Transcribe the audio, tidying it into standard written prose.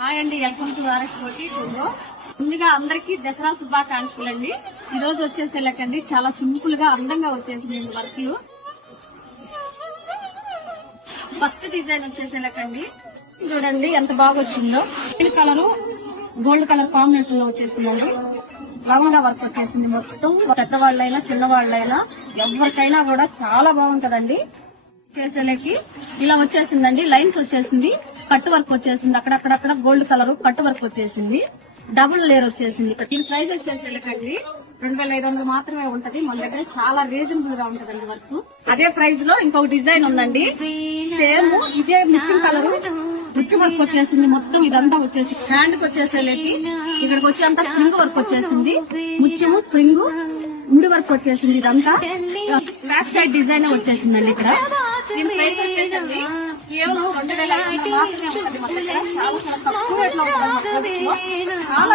Hi అండి, welcome to వారకోటి. ముందుగా అందరికి దసరా శుభాకాంక్షలు అండి. ఈ రోజు వచ్చేసేలకండి చాలా సింపుల్ గా అందంగా వచ్చేసింది వర్క్లు. ఫస్ట్ డిజైన్ వచ్చేసేలకండి చూడండి ఎంత బాగా వచ్చిందో. ఈ కలర్ గోల్డ్ కలర్ కాంబినేషన్ లో వచ్చేసిందండి. లవంగా వర్క్ వచ్చేసింది. మొత్తం పెద్దవాళ్ళైనా చిన్నవాళ్ళైనా ఎవరికైనా కూడా చాలా బాగుంటదండి. చేసేలకి ఇలా వచ్చేసిందండి. లైన్స్ వచ్చేసింది, కట్ వర్క్ వచ్చేసింది, అక్కడక్కడక్కడ గోల్డ్ కలర్ కట్ వర్క్ వచ్చేసింది, డబుల్ లేయర్ వచ్చేసింది. దీని ప్రైస్ వచ్చేసేలకండి 2500 మాత్రమే ఉంటది. మన దగ్గర చాలా రీజనబుల్ గా ఉంటదండి వర్క్. అదే ప్రైస్ లో ఇంకొక డిజైన్ ఉందండి, సేమ్ ఇదే మిక్సింగ్ కలర్ రిచ్ వర్క్ వచ్చేసింది. మొత్తం ఇదంతా వచ్చేసి హ్యాండ్ కి వచ్చేసేలేకి ఇక్కడికి వచ్చేంత స్ప్రింగ్ వర్క్ వచ్చేసింది. ముత్యము స్ప్రింగ్ ఉండి వర్క్ వచ్చేసింది. ఇదంతా బ్యాక్ సైడ్ డిజైన్ వచ్చేసిందండి. ఇక్కడ దీని ప్రైస్ వచ్చేసండి కేవలం 2500 మాత్రమే ఉంటది. మన దగ్గర చాలా చాలా తక్కువ రేట్ లో ఉంటుంది. చాలా